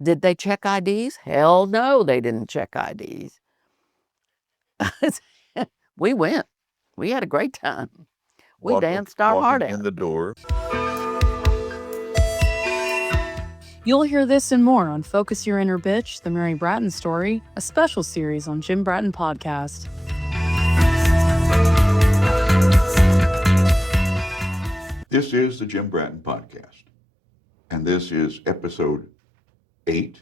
Did they check IDs? Hell no, they didn't check IDs. We went. We had a great time. We danced our heart out. In the door. You'll hear this and more on Focus Your Inner Bitch, the Mary Bratton story, a special series on Jim Bratton Podcast. This is the Jim Bratton Podcast, and this is episode 8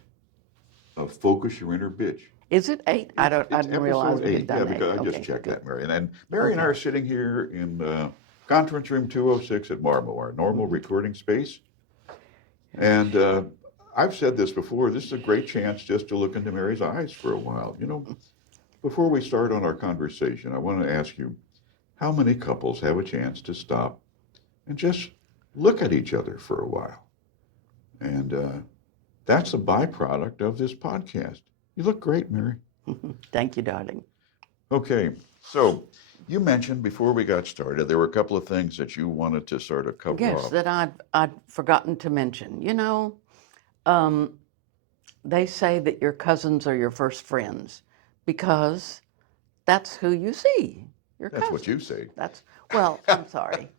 of Focus Your Inner Bitch. Is it 8? I It's didn't realize we had episode 8. done Yeah, because 8. I just Okay, checked good. that, Mary. And Mary and I are sitting here in conference room 206 at Marmo, our normal recording space. And I've said this before, this is a great chance just to look into Mary's eyes for a while. You know, before we start on our conversation, I want to ask you, how many couples have a chance to stop and just look at each other for a while? And that's a byproduct of this podcast. You look great, Mary. Thank you, darling. Okay, so you mentioned before we got started, there were a couple of things that you wanted to sort of cover Yes, off. that I'd forgotten to mention. You know, they say that your cousins are your first friends because that's who you see. Your That's cousins. what you say. Well, I'm sorry.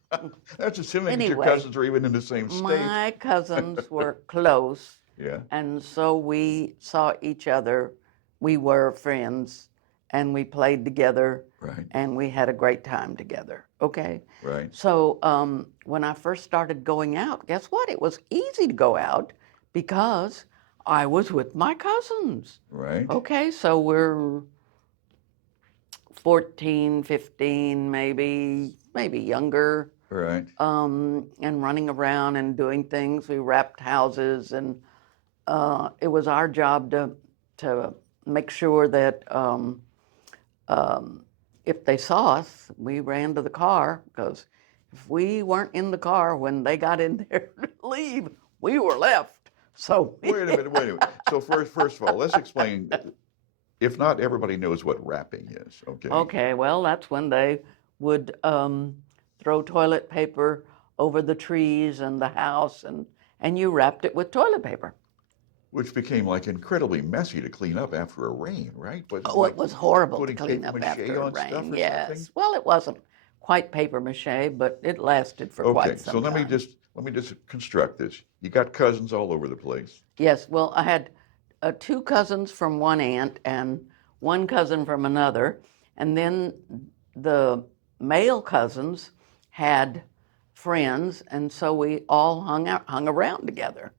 That's assuming that your Anyway, cousins are even in the same state. My cousins were close, Yeah, and so we saw each other. We were friends, and we played together, right, and we had a great time together. Okay? right. So when I first started going out, guess what? It was easy to go out because I was with my cousins. Right. Okay, so we're 14, 15, maybe younger, Right. and running around and doing things. We wrapped houses, and it was our job to make sure that if they saw us, we ran to the car, because if we weren't in the car when they got in there to leave, we were left. So Wait a minute. So first of all, let's explain. If not, everybody knows what wrapping is. Okay. Okay, well, that's when they would throw toilet paper over the trees and the house, and you wrapped it with toilet paper. Which became like incredibly messy to clean up after a rain, right? But Oh, it was horrible to putting clean paper up mache after a on stuff rain. or Yes. something? Well, it wasn't quite paper mache, but it lasted for quite some so let time. me just construct this. You got cousins all over the place. Yes, well, I had 2 cousins from one aunt and 1 cousin from another, and then the male cousins had friends, and so we all hung around together,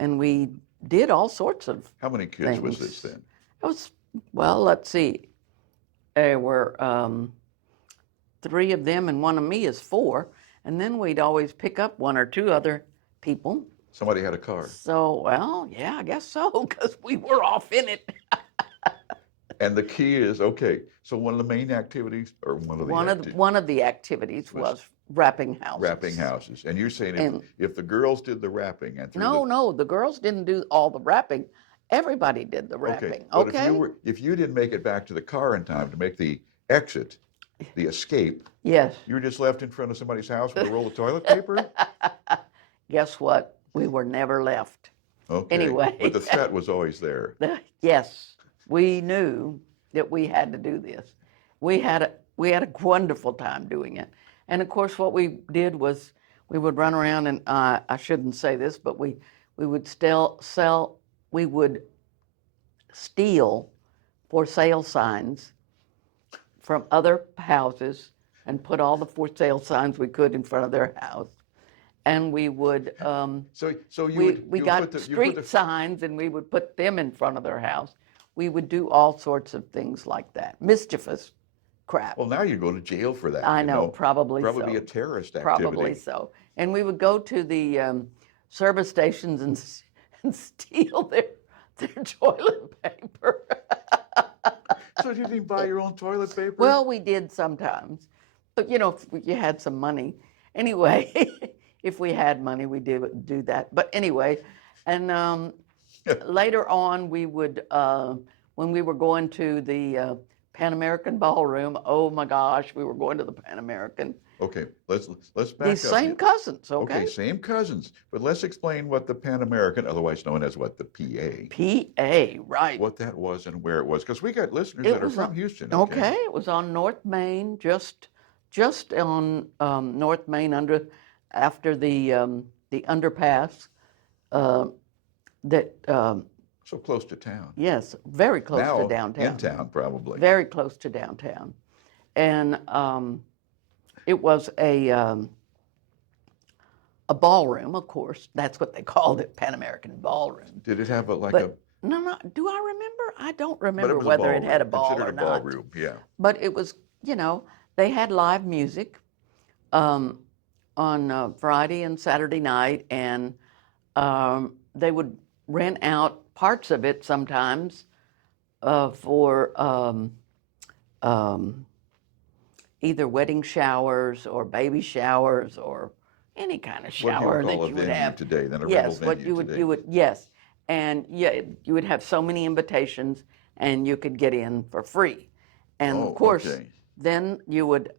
and we did all sorts of How many kids was things. this then? It was, well, let's see, there were 3 of them, and 1 of me is 4, and then we'd always pick up 1 or 2 other people. Somebody had a car. So, well, yeah, I guess so, because we were off in it. And the key is, okay, so one of the main activities, or one of the activities was wrapping houses. wrapping houses. And you're saying if the girls did the wrapping and No, the girls didn't do all the wrapping. Everybody did the wrapping. But Okay. if you didn't make it back to the car in time to make the exit, the escape, Yes. you were just left in front of somebody's house with a roll of toilet paper? Guess what? We were never left. Okay. Anyway. But the threat was always there. Yes. We knew that we had to do this. We had a wonderful time doing it. And of course, what we did was we would run around, and I shouldn't say this, but we would steal for sale signs from other houses and put all the for sale signs we could in front of their house. And we would we got street signs, and we would put them in front of their house. We would do all sorts of things like that, mischievous crap. Well, now you go to jail for that. I know, probably Probably so. a terrorist activity. Probably so. And we would go to the service stations and steal their toilet paper. So you didn't buy your own toilet paper? Well, we did sometimes, but if you had some money. Anyway, if we had money, we did do that. But anyway, and later on, we would, when we were going to the Pan American Ballroom, oh my gosh, we were going to the Pan American. Okay, let's back These up. same cousins, Okay, okay? same cousins, but let's explain what the Pan American, otherwise known as what, the PA, PA, right. what that was and where it was, because we got listeners It that are was from on- Houston. Okay, it was on North Main, just on North Main after the underpass. That So close to town. Yes, very close Now to downtown. in town, probably. Very close to downtown, and it was a ballroom, of course. That's what they called it, Pan American Ballroom. Did it have No. Do I remember? I don't But remember it was a whether it had a ballroom, ball considered or a not. ballroom, yeah. But it was, they had live music on Friday and Saturday night, and they would rent out parts of it sometimes for either wedding showers or baby showers or any kind of shower What do you call that a you would venue have. today, then a rental Yes, what venue you would today. yes, and yeah, you would have so many invitations, and you could get in for free, and Oh, of course, okay. then you would.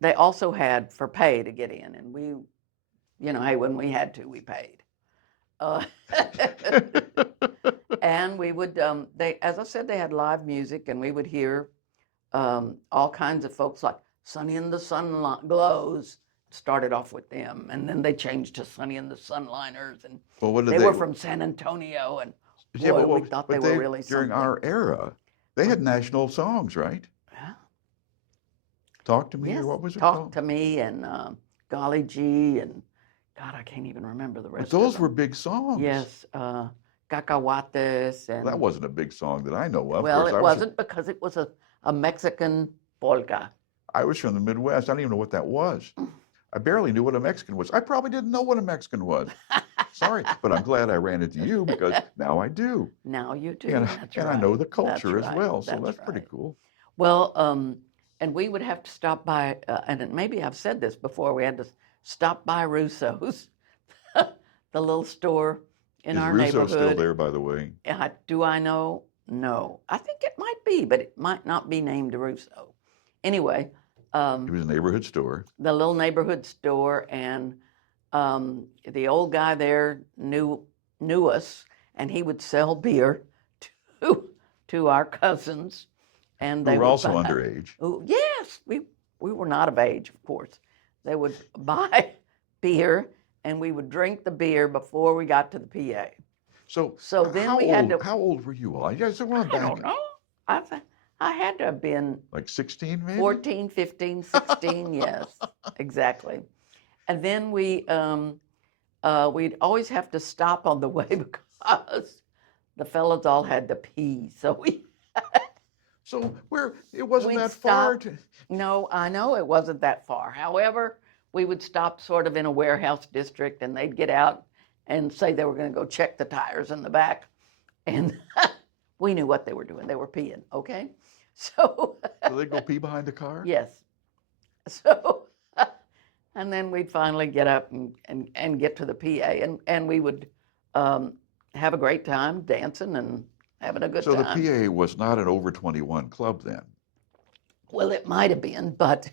They also had for pay to get in, and we, hey, when we had to, we paid. And we would, as I said, they had live music, and we would hear all kinds of folks like Sonny and the Glows. Started off with them, and then they changed to Sonny and the Sunliners, and Well, what did they were from San Antonio, and Yeah, boy, but we thought they were really during something. our era, they had national songs, right? Yeah. Talk to Me, Yes, or what was it Talk called? to Me, and Golly Gee, and God, I can't even remember the But rest those of were them. big songs. Yes, Cacahuates, and That wasn't a big song that I know of. Of well, course, it wasn't because it was a Mexican polka. I was from the Midwest. I didn't even know what that was. I barely knew what a Mexican was. I probably didn't know what a Mexican was. Sorry, but I'm glad I ran into you because now I do. Now you do. And, That's and right. I know the That's culture as right. well, so that's right. pretty cool. Well, and we would have to stop by, and maybe I've said this before, we had to stop by Russo's, the little store in our Russo neighborhood. still there, by the way? Do I know? No. I think it might be, but it might not be named Russo. Anyway, It was a neighborhood store. the little neighborhood store, and the old guy there knew us, and he would sell beer to our cousins, and They they were would also buy- underage. Oh, yes, we were not of age, of course. They would buy beer, and we would drink the beer before we got to the PA. So then how we had old, to. how old were you all? I just want I don't know. I had to have been Like 16, maybe? 14, 15, 16, yes, exactly. And then we'd always have to stop on the way because the fellas all had to pee. So So it wasn't we'd that far. stop. No, I know it wasn't that far. However, we would stop sort of in a warehouse district, and they'd get out and say they were going to go check the tires in the back. And we knew what they were doing. They were peeing, okay? So they'd go pee behind the car? yes. So, and then we'd finally get up and get to the PA, and we would have a great time dancing and having a good So time. the PA was not an over 21 club then? Well, it might have been, but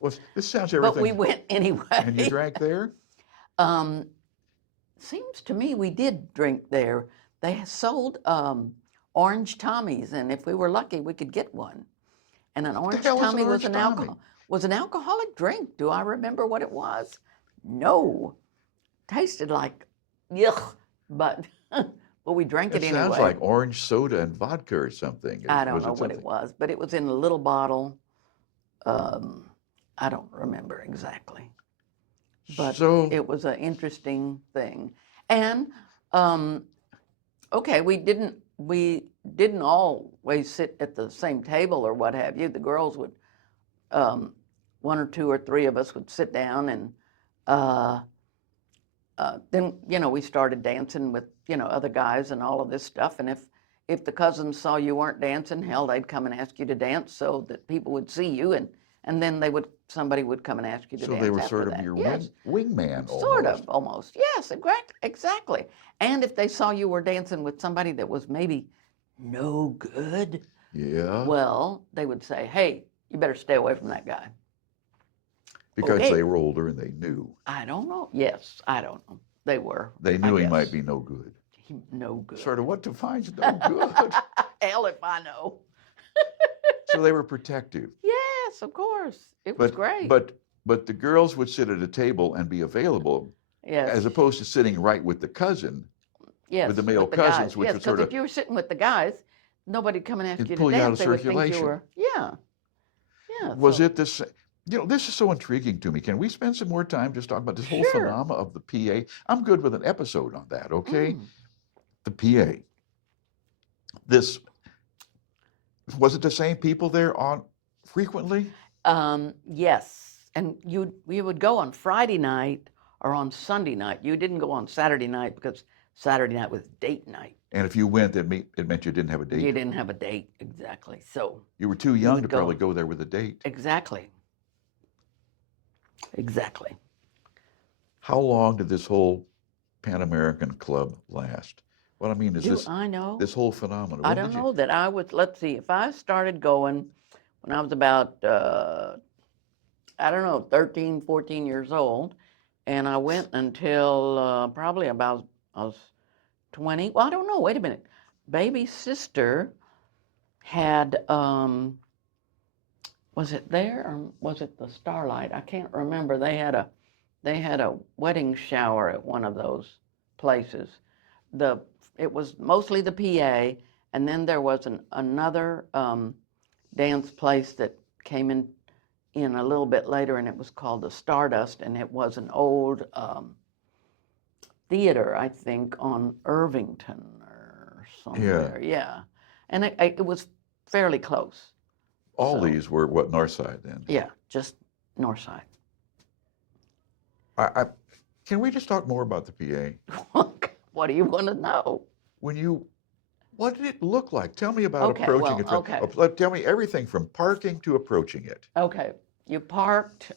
Well, this sounds everything. but we went anyway. And you drank there? Seems to me we did drink there. They sold Orange Tommies, and if we were lucky, we could get one. And an Orange hell is an Tommy was Orange an Tommy? was an alcoholic drink. Do I remember what it was? No. Tasted like yuck, but we drank it anyway. Sounds like orange soda and vodka or something. I don't Was know what something? it was, but it was in a little bottle. I don't remember exactly. But So it was an interesting thing. And okay, we didn't always sit at the same table or what have you. The girls would, one or two or three of us would sit down, and then we started dancing with other guys and all of this stuff. And if the cousins saw you weren't dancing, hell, they'd come and ask you to dance so that people would see you, and then somebody would come and ask you to so dance. they were after sort of that. your Yes. wingman almost. Sort of, almost. Yes, exactly. And if they saw you were dancing with somebody that was maybe no good, Yeah. Well, they would say, hey, you better stay away from that guy. Because Okay. they were older and they knew. I don't know. Yes, I don't know. They were. They knew he might be no good. No good. Sort of what defines no good? Hell if I know. So they were protective. Yes, of course. It was great. But the girls would sit at a table and be available, yes. as opposed to sitting right with the cousin, yes, with the male guys. cousins, which yes, was sort if of you were sitting with the guys, nobody'd come and ask it'd you pull to you out dance. of They would think you circulation. were. Yeah. Yeah. Was so- it this? This is so intriguing to me. Can we spend some more time just talking about this whole Sure. phenomena of the PA? I'm good with an episode on that, okay? Mm. The PA. This, was it the same people there on frequently? Yes, and we would go on Friday night or on Sunday night. You didn't go on Saturday night because Saturday night was date night. And if you went, it meant you didn't have a date. You didn't have a date, exactly. So You were too young would to go. probably go there with a date. exactly. Exactly. How long did this whole Pan American Club last? What I mean is I know. this whole phenomenon. I When don't did you- know that I was, let's see, if I started going when I was about, I don't know, 13, 14 years old, and I went until probably about, I was 20. Well, I don't know, wait a minute. Baby's sister had, was it there or was it the Starlight? I can't remember. They had a wedding shower at one of those places. It was mostly the PA, and then there was another dance place that came in a little bit later, and it was called the Stardust, and it was an old theater, I think, on Irvington or somewhere. Yeah, and it was fairly close. All So- these were what, North Side then? Yeah, just north side. Can we just talk more about the PA? What do you want to know? What did it look like? Tell me about Okay, approaching well, it. okay. Tell me everything from parking to approaching it. Okay, you parked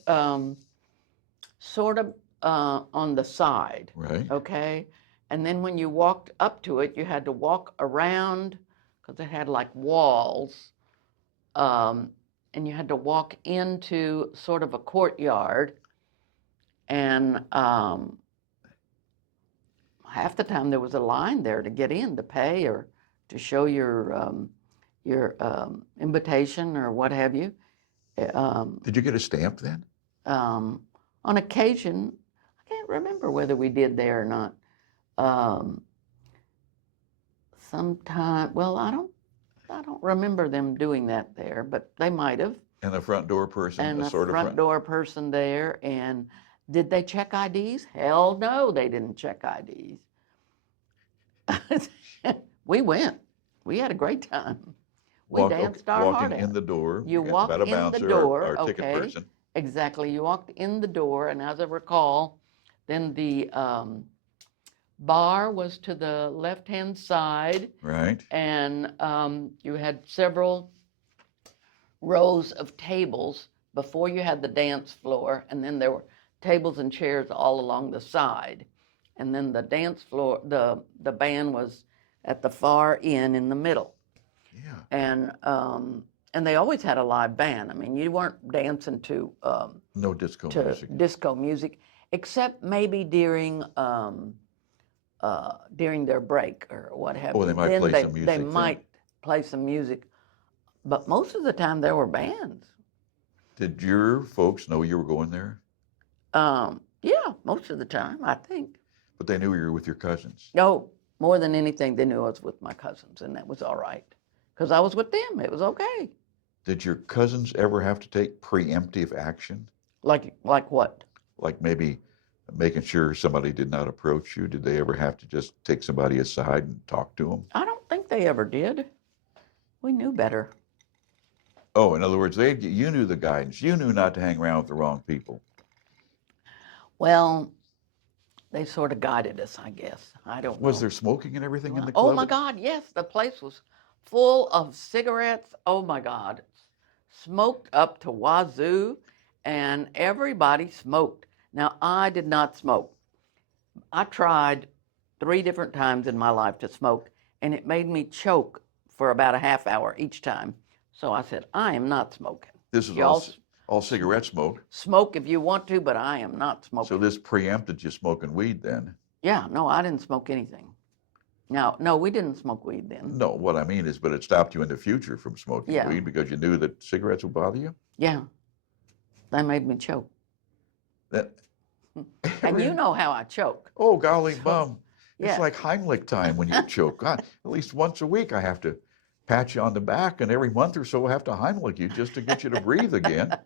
sort of on the side, Right. okay? And then when you walked up to it, you had to walk around because it had like walls. And you had to walk into sort of a courtyard. And half the time there was a line there to get in to pay or to show your invitation or what have you. Did you get a stamp then? On occasion, I can't remember whether we did there or not. Sometime, well, I don't remember them doing that there, but they might have. And the front door person, And the the sort of front door person there. And did they check IDs? Hell no, they didn't check IDs. We went. We had a great time. We danced our heart walking in out. the door. You got walk about a in the bouncer door, or ticket okay. person. Exactly. You walked in the door, and as I recall, then the bar was to the left-hand side, Right. and you had several rows of tables before you had the dance floor, and then there were tables and chairs all along the side. And then the dance floor, the band was at the far end in the middle. Yeah. And they always had a live band. I mean, you weren't dancing to No disco to music. disco music, except maybe during their break or what have you. Oh, they might Then play some music They then. might play some music, but most of the time there were bands. Did your folks know you were going there? Yeah, most of the time, I think. But they knew you were with your cousins. No, more than anything, they knew I was with my cousins, and that was all right, because I was with them. It was okay. Did your cousins ever have to take preemptive action? Like what? Like maybe making sure somebody did not approach you? Did they ever have to just take somebody aside and talk to them? I don't think they ever did. We knew better. Oh, in other words, you knew the guidance. You knew not to hang around with the wrong people. Well, they sort of guided us, I guess. I don't know. Was there smoking and everything in the club? Oh my God, yes. The place was full of cigarettes. Oh my God. Smoked up to wazoo, and everybody smoked. Now, I did not smoke. I tried 3 different times in my life to smoke, and it made me choke for about a half hour each time. So I said, I am not smoking. This is Y'all all cigarette smoke. smoke if you want to, but I am not smoking. So this preempted you smoking weed then? Yeah, no, I didn't smoke anything. No, we didn't smoke weed then. No, what I mean is, but it stopped you in the future from smoking Yeah. weed because you knew that cigarettes would bother you? Yeah, they made me choke. That, And you know how I choke. oh, golly bum. yeah. It's like Heimlich time when you choke. God, at least once a week I have to pat you on the back, and every month or so I have to Heimlich you just to get you to breathe again.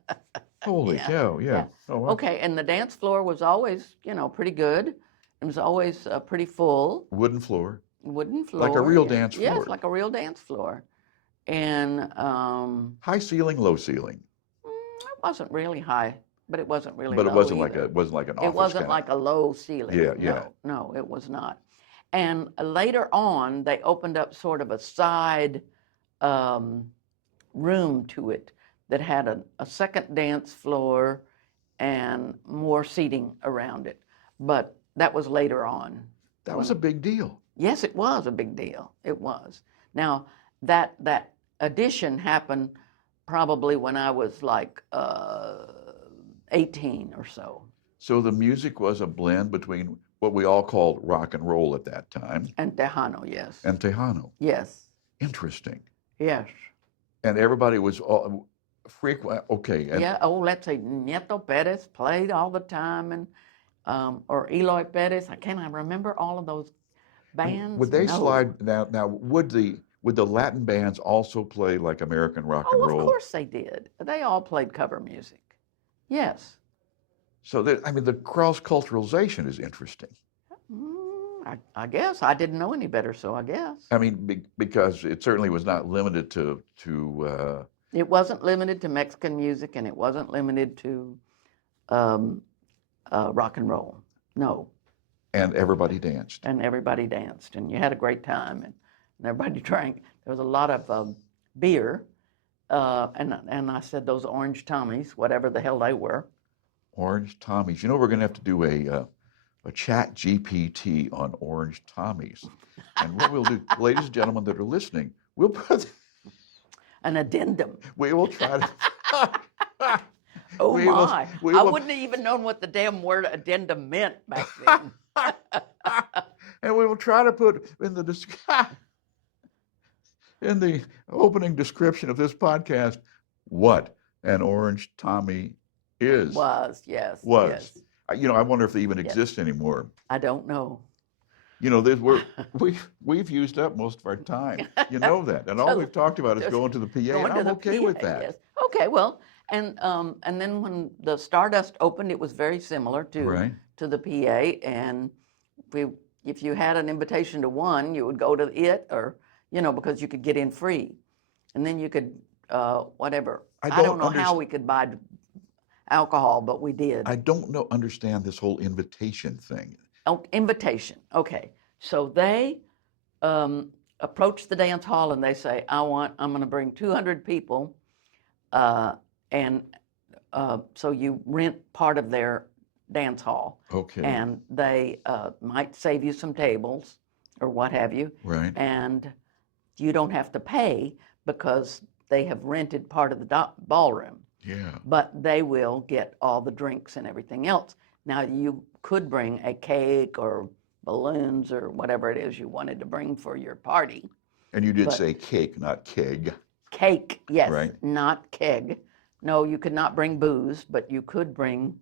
Holy Yeah, cow, yeah. yeah. Oh, wow. Okay, and the dance floor was always, pretty good. It was always pretty full. Wooden floor. Wooden floor. Like a real yeah. dance floor. Yes, like a real dance floor. And High ceiling, low ceiling. it wasn't really high, but it wasn't really But low it wasn't either. like an office It wasn't kind like a low ceiling. Yeah, yeah. No, it was not. And later on, they opened up sort of a side room to it that had a second dance floor and more seating around it. But that was later on. That was a big deal. Yes, it was a big deal. It was. Now, that addition happened probably when I was like 18 or so. So the music was a blend between what we all called rock and roll at that time And Tejano, yes. and Tejano. Yes, Interesting. yes. And everybody was all frequent. Okay. And Yeah, let's say Nieto Perez played all the time, and or Eloy Perez. I cannot remember all of those bands. would they No. slide now? Now would the Latin bands also play like American rock and Oh, roll? of course they did. They all played cover music. Yes. So that, I mean, the cross culturalization is interesting. I guess I didn't know any better, so I guess I mean, because it certainly was not limited to it wasn't limited to Mexican music, and it wasn't limited to rock and roll. No. and everybody danced. And everybody danced, and you had a great time, and everybody drank. There was a lot of beer, and I said those Orange Tommies, whatever the hell they were. Orange Tommies. You know, we're going to have to do a chat GPT on Orange Tommies. And what we'll do, ladies and gentlemen that are listening, we'll put, An addendum. we will try to. Oh we will- my! we I will- wouldn't have even known what the damn word addendum meant back then. And we will try to put in in the opening description of this podcast what an Orange Tommy is. Was yes. Was. Yes. You know, I wonder if they even Yes. exist anymore. I don't know. You know, we've used up most of our time. You know that, and all Just- we've talked about is just going to the PA, Going and to I'm the okay PA, with that. Yes. Okay. Well, and then when the Stardust opened, it was very similar to Right. the PA, and if you had an invitation to one, you would go to it, or because you could get in free, and then you could whatever. I I don't don't know how we could buy alcohol, but we did. I don't understand this whole invitation thing. Oh, invitation. Okay. So they approach the dance hall and they say, I'm going to bring 200 people. And so you rent part of their dance hall. Okay. And they might save you some tables or what have you. Right. And you don't have to pay because they have rented part of the ballroom. Yeah. But they will get all the drinks and everything else. Now, you could bring a cake or balloons or whatever it is you wanted to bring for your party. And you did But- say cake, not keg. Cake, yes, Right. not keg. No, you could not bring booze, but you could bring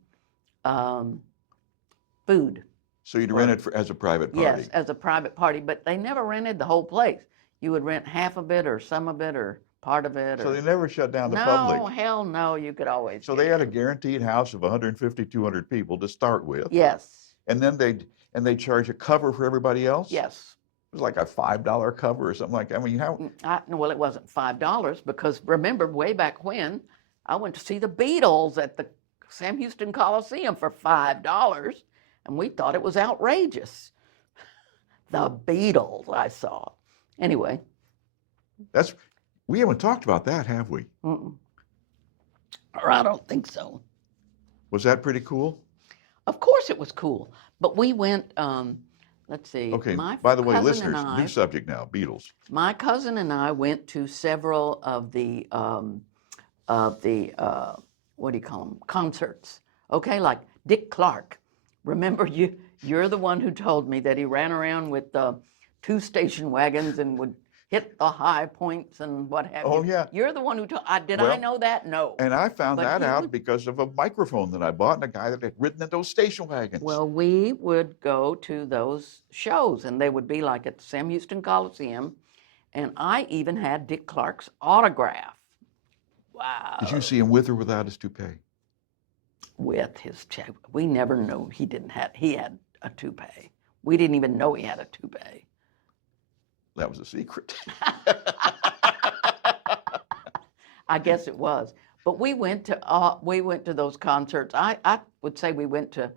food. So you'd rent it as a private party. Yes, as a private party, but they never rented the whole place. You would rent half of it or some of it or part of it. So Or, they never shut down the no, public. hell no, you could always. So get they had a in. guaranteed house of 150, 200 people to start with. Yes, And then they charge a cover for everybody else? yes. It was like a $5 cover or something like that. I mean, how? Well, it wasn't $5 because remember, way back when, I went to see the Beatles at the Sam Houston Coliseum for $5, and we thought it was outrageous. The Beatles, I saw. Anyway, We haven't talked about that, have we? or I don't think so. Was that pretty cool? Of course, it was cool, but we went let's see. Okay, My by the way, cousin and listeners, I, new subject now, Beatles. my cousin and I went to several of the what do you call them, concerts. Okay, like Dick Clark. Remember, you're the one who told me that he ran around with 2 station wagons and would hit the high points and what have you. Oh, yeah. You're the one who told. Did I Well, know that? No. And I found But that he out would- because of a microphone that I bought and a guy that had ridden in those station wagons. Well, we would go to those shows, and they would be like at the Sam Houston Coliseum, and I even had Dick Clark's autograph. Wow. Did you see him with or without his toupee? With his check. We never knew he had a toupee. We didn't even know he had a toupee. That was a secret. I guess it was. But we went to those concerts. I would say we went to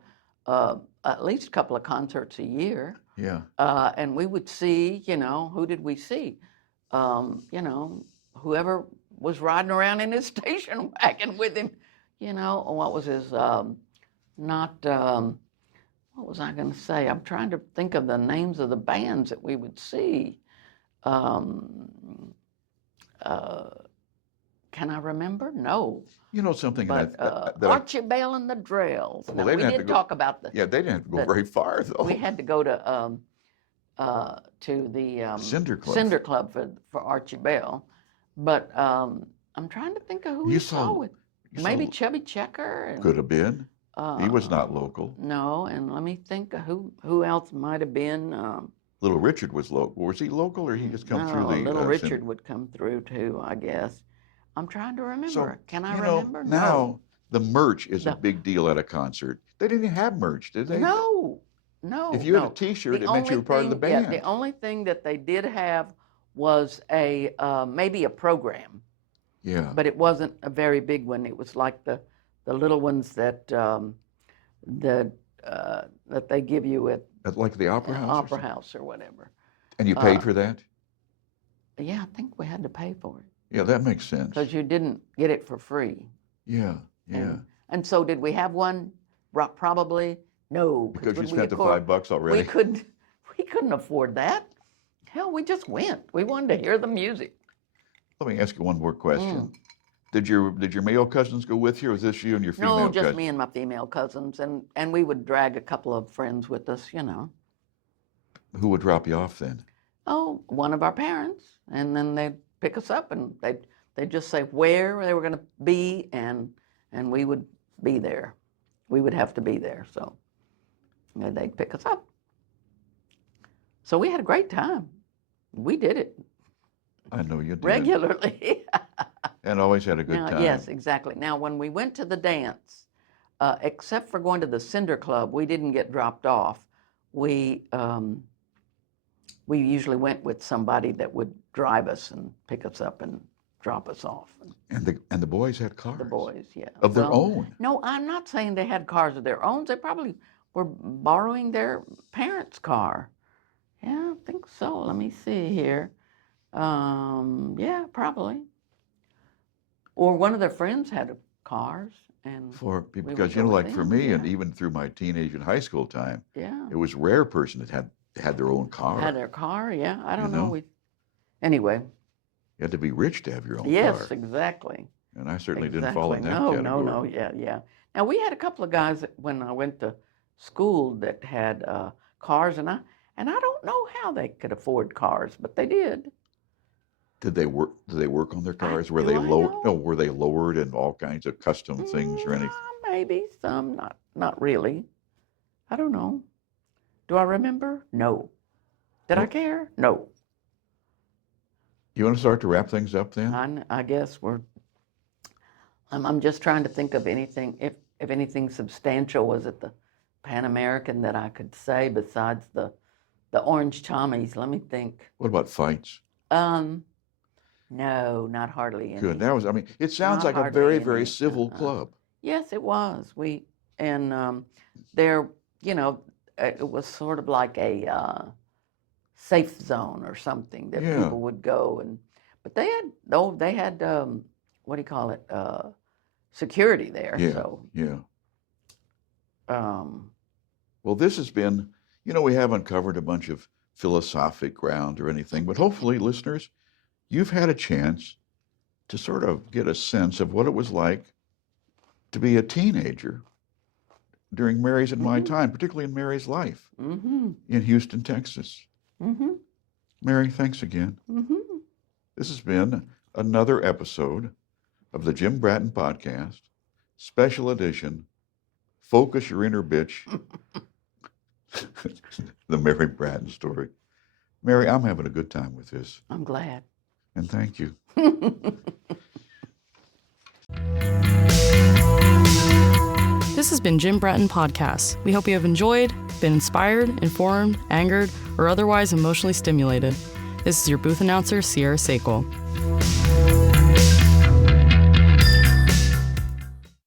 at least a couple of concerts a year. Yeah. And we would see, who did we see? Whoever was riding around in his station wagon with him. What was his, what was I going to say? I'm trying to think of the names of the bands that we would see. Can I remember? No. You know something But that Archie Bell and the Drills. Well, Now, they we didn't have did to go- talk about the. yeah, they didn't have to go that- very far though. We had to go to the Cinder Club. Cinder Club for Archie Bell, but I'm trying to think of who You we saw- saw with. You Maybe saw- Chubby Checker. And, could have been. He was not local. No, and let me think of who else might have been. Little Richard was local. Was he local or he just come through no, the Little Cinder- Richard would come through too, I guess. I'm trying to remember. So, Can I you know, remember? now the merch is a No. big deal at a concert. They didn't have merch, did they? No. If you had no. a T-shirt, The it meant you only were part of the thing- yeah, band. the only thing that they did have was maybe a program, Yeah. but it wasn't a very big one. It was like the little ones that they give you at Like the opera house. or Opera something? House or whatever. And you paid for that? Yeah, I think we had to pay for it Yeah, that makes sense. because you didn't get it for free. Yeah, yeah. And so did we have one? Probably no. Because you when we spent the accord- $5 already. We couldn't afford that. Hell, we just went. We wanted to hear the music. Let me ask you one more question. Did your male cousins go with you, or was this you and your female No, just cousins? me and my female cousins, and we would drag a couple of friends with us, Who would drop you off then? Oh, one of our parents, and then they'd pick us up, and they'd just say where they were going to be, and we would be there. We would have to be there, so they'd pick us up. So we had a great time. We did it I know you did. regularly. And always had a good Now, time. yes, exactly. Now, when we went to the dance, except for going to the Cinder Club, we didn't get dropped off. We usually went with somebody that would drive us and pick us up and drop us off. And the boys had cars. The boys, yeah. Of their Well, own. No, I'm not saying they had cars of their own. They probably were borrowing their parents' car. Yeah, I think so. Let me see here. Yeah, probably. Or one of their friends had cars, and would Because go with like for them, me, and yeah. even through my teenage and high school time, yeah, it was a rare person that had their own car. had their car. Yeah, I don't know. know? Anyway, You had to be rich to have your own yes, car. exactly. And I certainly didn't fall in that No, category. no, yeah. Now we had a couple of guys when I went to school that had cars, and I don't know how they could afford cars, but they did. Did they work on their cars? Were do they I low? know? No, were they lowered in all kinds of custom things or anything? Maybe some, not really. I don't know. Do I remember? No. Did I care? No. You want to start to wrap things up then? I guess I'm just trying to think of anything, if anything substantial was at the Pan American that I could say besides the Orange Tommies. Let me think. What about fights? No, not hardly any. Good. It sounds Not like a hardly very, any. very civil club. Yes, it was. There, it was sort of like a safe zone or something that Yeah. people would go but they had what do you call it? Security there. Yeah. So, Yeah. Well, this has been, You know, we haven't covered a bunch of philosophic ground or anything, but hopefully, listeners, you've had a chance to sort of get a sense of what it was like to be a teenager during Mary's and my time, particularly in Mary's life in Houston, Texas. Mary, thanks again. This has been another episode of the Jim Bratton Podcast, special edition, Focus Your Inner Bitch, the Mary Bratton story. Mary, I'm having a good time with this. I'm glad. And thank you. This has been Jim Bratton Podcast. We hope you have enjoyed, been inspired, informed, angered, or otherwise emotionally stimulated. This is your booth announcer, Sierra Sakel.